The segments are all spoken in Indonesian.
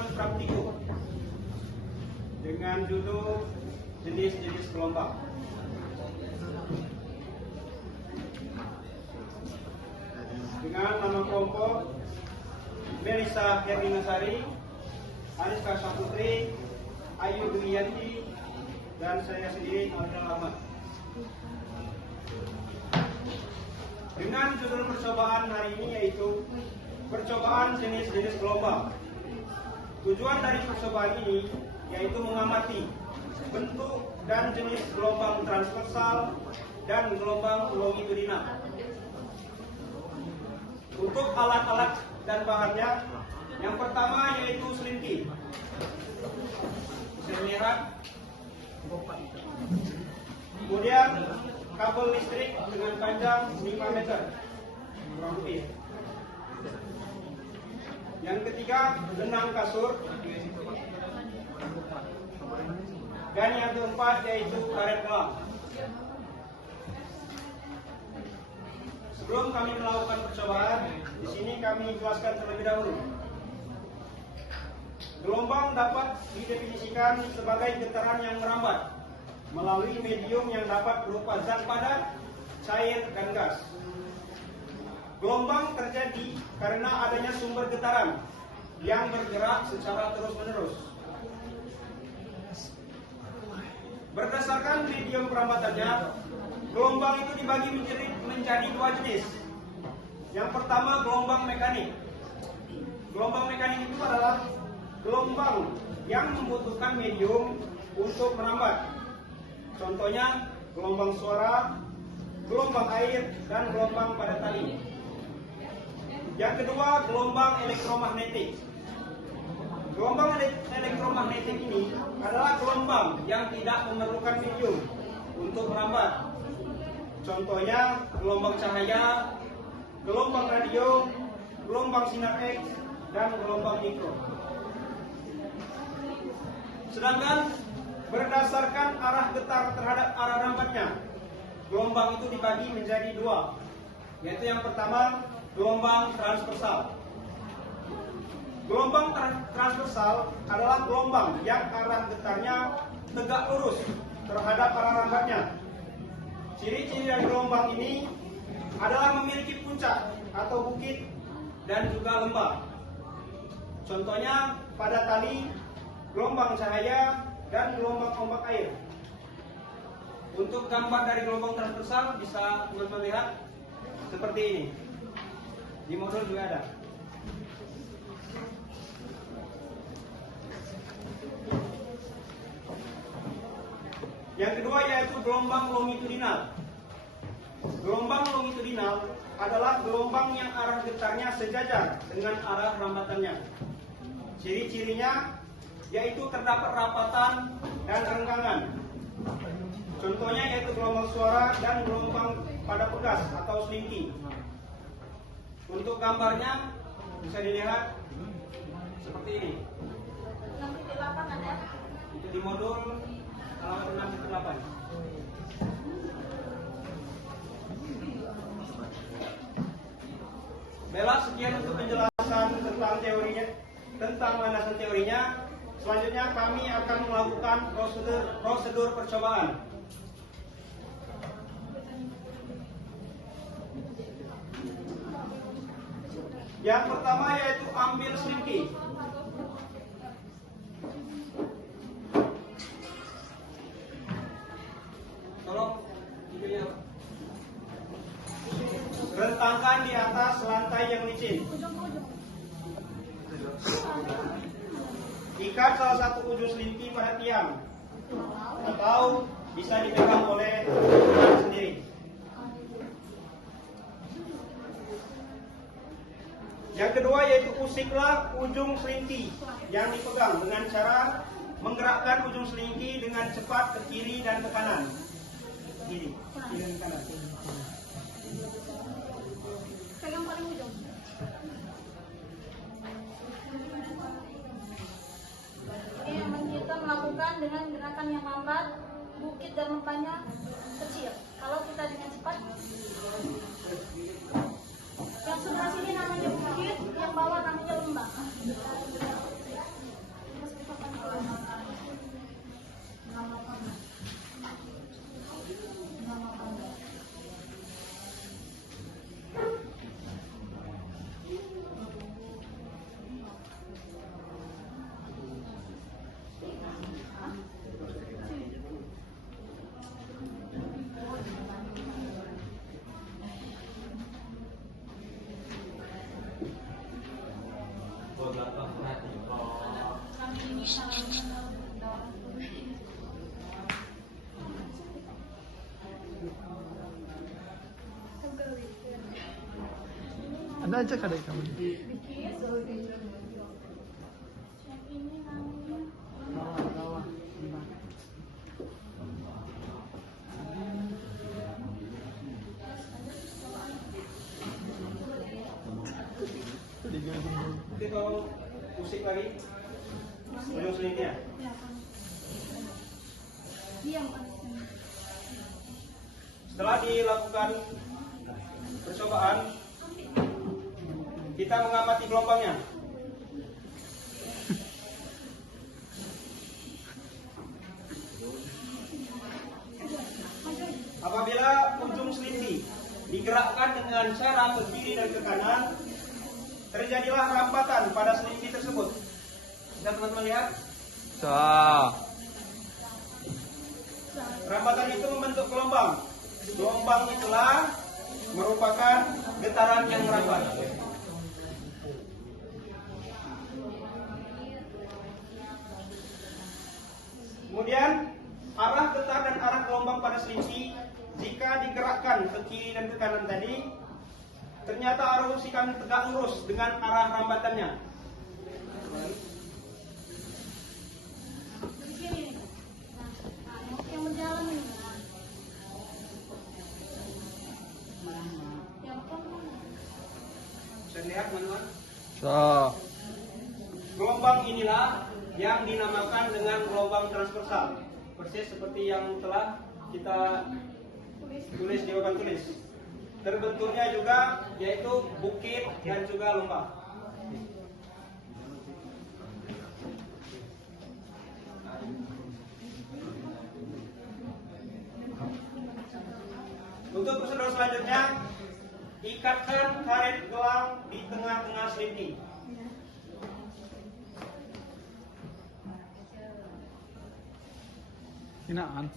melakukan praktikum dengan judul jenis-jenis gelombang. Dengan nama kelompok Melisa Herminasari, Aniska Saputri, Ayu Dwiyanti, dan saya sendiri Abdul Ahmad. Dengan judul percobaan hari ini yaitu percobaan jenis-jenis gelombang. Tujuan dari percobaan ini yaitu mengamati bentuk dan jenis gelombang transversal dan gelombang longitudinal. Untuk alat-alat dan bahannya, yang pertama yaitu selinti. Bisa dilihat. Kemudian kabel listrik dengan panjang 5 meter kurang lebih. Yang ketiga, benang kasur. Dan yang keempat yaitu karet gelang. Sebelum kami melakukan percobaan, di sini kami jelaskan terlebih dahulu. Gelombang dapat didefinisikan sebagai getaran yang merambat melalui medium yang dapat berupa zat padat, cair, dan gas. Gelombang terjadi karena adanya sumber getaran yang bergerak secara terus-menerus. Berdasarkan medium perambatannya, gelombang itu dibagi menjadi dua jenis. Yang pertama, gelombang mekanik. Gelombang mekanik itu adalah gelombang yang membutuhkan medium untuk merambat. Contohnya, gelombang suara, gelombang air, dan gelombang pada tali. Yang kedua, gelombang elektromagnetik. Gelombang elektromagnetik ini adalah gelombang yang tidak memerlukan medium untuk merambat. Contohnya gelombang cahaya, gelombang radio, gelombang sinar X, dan gelombang mikro. Sedangkan berdasarkan arah getar terhadap arah rambatnya, gelombang itu dibagi menjadi dua, yaitu yang pertama gelombang transversal. Gelombang transversal adalah gelombang yang arah getarnya tegak lurus terhadap arah rambatnya. Ciri-ciri dari gelombang ini adalah memiliki puncak atau bukit dan juga lembah. Contohnya pada tali, gelombang cahaya, dan gelombang ombak air. Untuk gambar dari gelombang transversal bisa teman-teman lihat seperti ini. Di modul juga ada. Yang kedua yaitu gelombang longitudinal. Gelombang longitudinal adalah gelombang yang arah getarnya sejajar dengan arah rambatannya. Ciri-cirinya yaitu terdapat rapatan dan renggangan. Contohnya yaitu gelombang suara dan gelombang pada pegas atau selinti. Untuk gambarnya bisa dilihat seperti ini. 6.8 ada? Itu di modul 6.8. Baiklah, sekian untuk penjelasan tentang teorinya, tentang landasan teorinya. Selanjutnya kami akan melakukan prosedur percobaan. Yang pertama yaitu ambil selinti. Tolong rentangkan di atas lantai yang licin. Ikat salah satu ujung selinti pada tiang atau bisa dipegang oleh tangan sendiri. Yang kedua yaitu usiklah ujung selinti yang dipegang dengan cara menggerakkan ujung selinti dengan cepat ke kiri dan ke kanan. Kiri dan kanan. Pegang paling ujung. Ini kita melakukan dengan gerakan yang lambat, bukit dan lembahnya kecil. Kalau kita dengan cepat, yang sebelah sini namanya bukit, yang bawah namanya lembah. Ada aja kadang kamu. Yang ini namanya Nanti kalau pusing lagi, ujung selingnya. ya kan. Diam pastinya. Setelah dilakukan percobaan, kita mengamati gelombangnya. Apabila ujung selinti digerakkan dengan cara ke kiri dan ke kanan, terjadilah rambatan pada selinti tersebut. Bisa teman-teman lihat? Rambatan itu membentuk gelombang. Gelombang itulah merupakan getaran yang merambat. Kemudian arah getar dan arah gelombang pada selinti jika digerakkan ke kiri dan ke kanan tadi, ternyata arus ikan tegak lurus dengan arah rambatannya. Di sini nih. Nah, yang berjalan ini. Yang pelan. Bisa dilihat teman-teman? Gelombang inilah yang dinamakan dengan gelombang transversal. Persis seperti yang telah kita tulis di papan tulis. Terbentuknya juga yaitu bukit dan juga lembah. Untuk prosedur selanjutnya, ikatkan karet gelang di tengah-tengah selinti. Hinaan.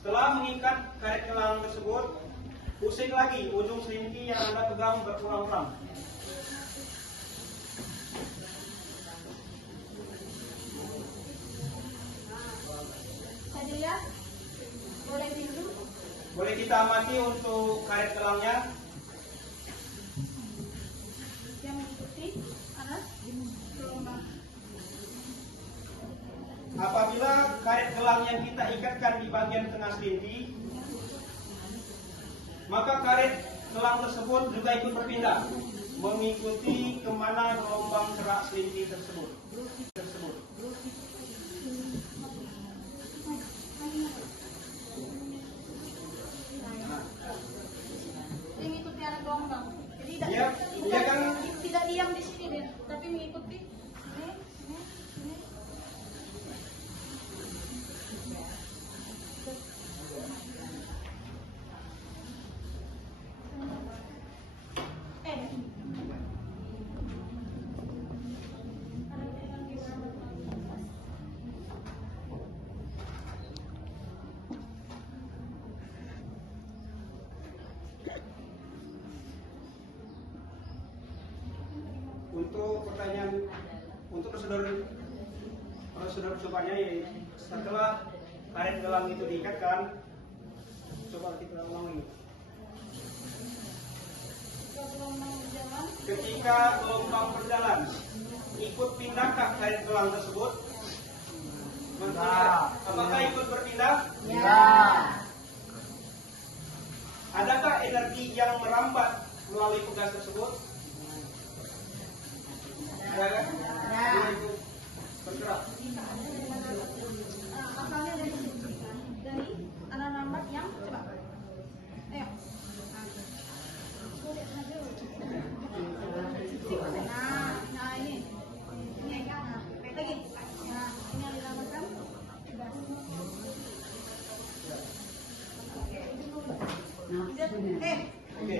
Setelah mengikat karet gelang tersebut, pusing lagi ujung selinti yang Anda pegang berulang-ulang. Bisa dilihat? Boleh dulu. Boleh kita amati untuk karet gelangnya. Yang mengikuti arah gelombang. Apabila karet gelang yang kita ikatkan di bagian tengah selinti, maka karet gelang tersebut juga ikut berpindah mengikuti kemana gelombang gerak selinti tersebut. Dia mengikuti arah gelombang. Jadi Iya, iya kan? tidak diam di sini dia, tapi mengikuti ini. Untuk pertanyaan, untuk prosedur percobaannya, ya, setelah karet gelang itu diikatkan, coba kita ulangi. Gelombang berjalan. Ketika gelombang berjalan, ikut pindahkah karet gelang tersebut? Apakah ikut berpindah? Ya. Adakah energi yang merambat melalui pegas tersebut? Ada kan? Dia ikut bergerak. Asalnya dari sini. Dari arah rambat yang cepat. Ayo. Nah ini. Ini kan. Baik lagi. Nah, ini yang dinamakan pegas. Oke.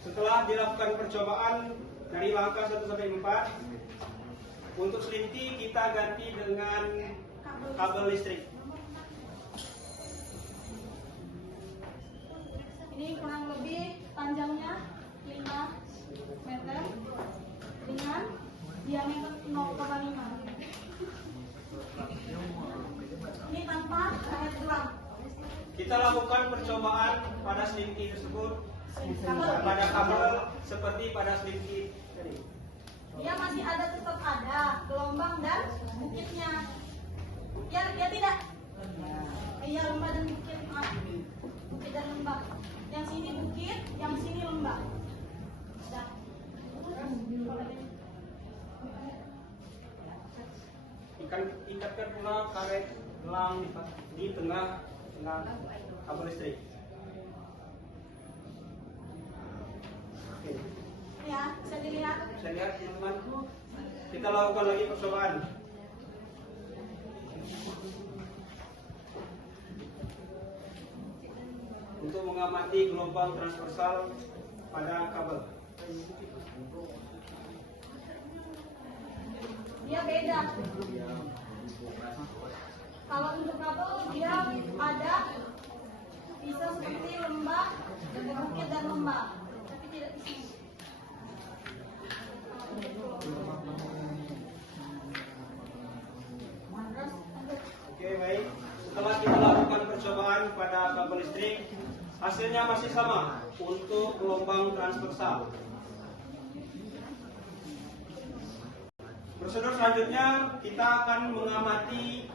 Setelah dilakukan percobaan dari langkah 1 sampai 4, untuk selinti kita ganti dengan kabel listrik. percobaan pada selimki tersebut pada kabel seperti pada selimki tadi. Dia masih ada, tetap ada gelombang dan bukitnya. Ya tidak. Iya, lembah dan bukit, maaf. Bukit dan lembah. Yang sini bukit, yang sini lembah. Sudah. Ikatkan pula karet gelang di tengah kabel listrik. Oke. Ya, bisa dilihat. Bisa lihat teman-teman. Kita lakukan lagi percobaan. Untuk mengamati gelombang transversal pada kabel. Dia beda. Kalau untuk kabel dia ada bisa seperti lembah, bukit dan lembah, tapi tidak di sini. Oke, baik. Setelah kita lakukan percobaan pada kabel listrik, hasilnya masih sama untuk gelombang transversal. Prosedur selanjutnya kita akan mengamati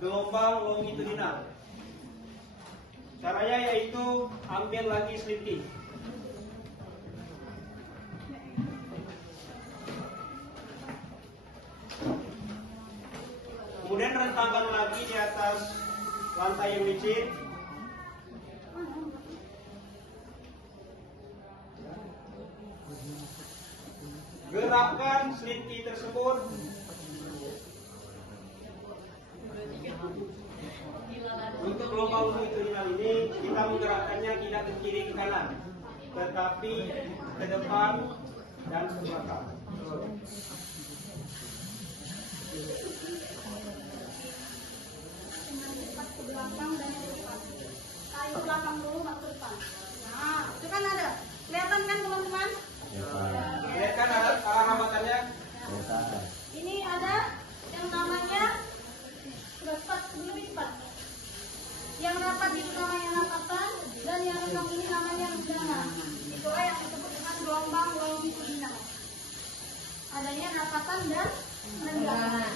gelombang longitudinal. Caranya yaitu ambil lagi selimki. Kemudian rentangkan lagi di atas lantai yang licin. Gerakkan selimki tersebut untuk gelombang longitudinal ini kita menggerakkannya tidak ke kiri ke kanan, tetapi ke depan dan ke belakang. Ke belakang dan ke depan. Tarik belakang dulu, baru ke depan. Nah, itu kan ada. Kelihatan kan teman-teman? Lihat kan ada arah hambatannya. Ini ada yang namanya rapat, sebelum lipat. Yang rapat itu namanya rapatan dan yang renggang ini namanya renggangan. Itulah yang disebut dengan gelombang longitudinal. Adanya rapatan dan renggangan.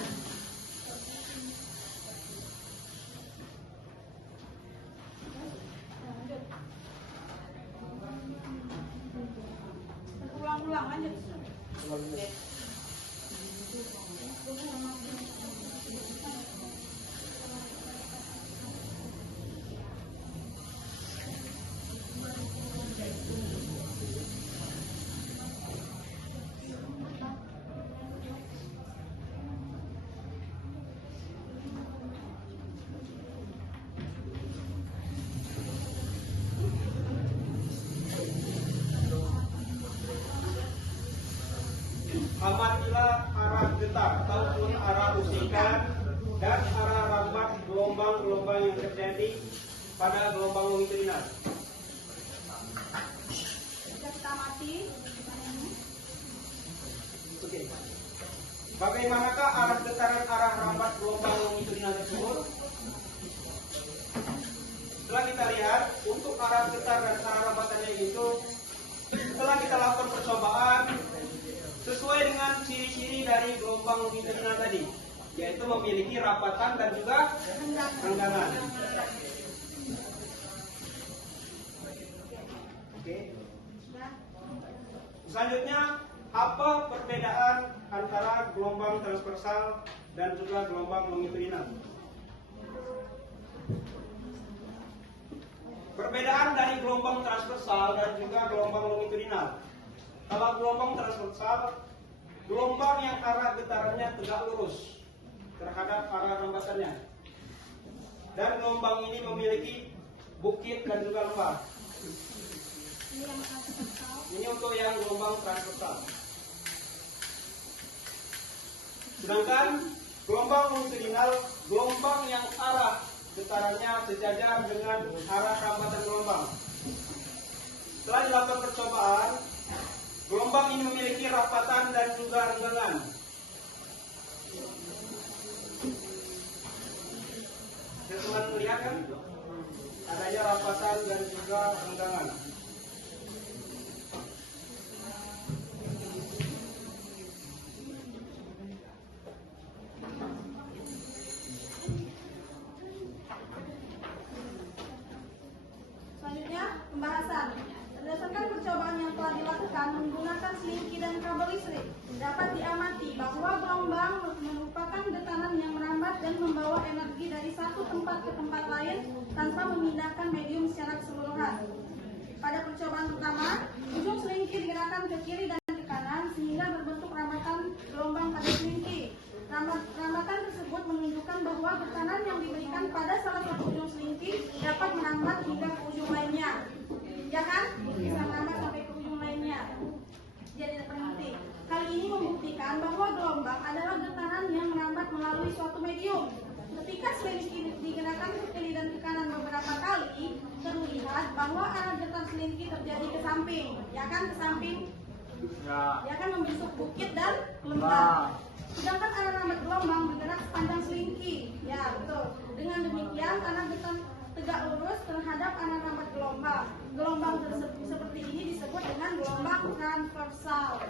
Ulang-ulang aja. Amatilah arah getar ataupun arah usikan dan arah rambat gelombang-gelombang yang terjadi pada gelombang longitudinal. Kita amati. Oke. Bagaimanakah arah getaran arah rambat gelombang longitudinal tersebut? Setelah kita lihat untuk arah getar dan arah rambatannya itu, setelah kita lakukan percobaan sesuai dengan ciri-ciri dari gelombang longitudinal tadi, yaitu memiliki rapatan dan juga renggangan. Oke. Selanjutnya, apa perbedaan antara gelombang transversal dan juga gelombang longitudinal? Perbedaan dari gelombang transversal dan juga gelombang longitudinal. Kalau gelombang transversal, gelombang yang arah getarannya tegak lurus terhadap arah hambatannya. Dan gelombang ini memiliki bukit dan juga lembah. Ini untuk yang gelombang transversal. Sedangkan gelombang longitudinal, gelombang yang arah getarannya sejajar dengan arah hambatan gelombang. Setelah dilakukan percobaan, gelombang ini memiliki rapatan dan juga renggangan. Teman-teman lihat kan? Ada adanya rapatan dan juga renggangan. Selanjutnya, pembahasan. Berdasarkan percobaan yang telah dilakukan menggunakan selingki dan kabel listrik, dapat diamati bahwa gelombang merupakan getaran yang merambat dan membawa energi dari satu tempat ke tempat lain tanpa memindahkan medium secara keseluruhan. Pada percobaan pertama, ujung selingki digerakkan ke kiri dan ke kanan sehingga berbentuk rambatan gelombang pada selingki. Rambatan tersebut menunjukkan bahwa getaran yang diberikan pada salah satu ujung selingki dapat merambat hingga ke ujung lainnya. Ya kan? Bisa merambat sampai ke ujung lainnya. Jadi penting. Hal ini membuktikan bahwa gelombang adalah getaran yang merambat melalui suatu medium. Ketika selingki digerakkan ke kiri dan ke kanan beberapa kali, terlihat bahwa arah getar selingki terjadi ke samping. Ya kan? Ke samping. Ya kan, membentuk bukit dan lembah. Sedangkan arah rambat gelombang bergerak sepanjang selingki. Ya, betul. Dengan demikian, arah getar tegak lurus terhadap arah rambat gelombang. Gelombang seperti ini disebut dengan gelombang transversal.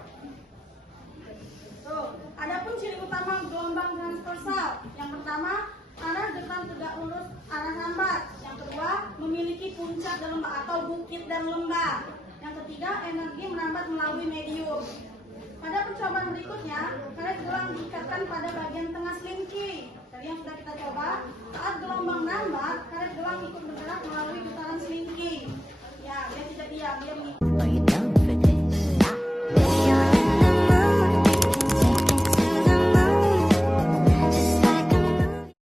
Adapun ciri utama gelombang transversal. Yang pertama, arah getar tegak lurus arah rambat. Yang kedua, memiliki puncak dan lembah atau bukit dan lembah. Yang ketiga, energi merambat melalui medium. Pada percobaan berikutnya, karet gelang diikatkan pada bagian tengah selingki. Tadi yang sudah kita coba, saat gelombang merambat, karet gelang ikut bergerak melalui getaran selingki.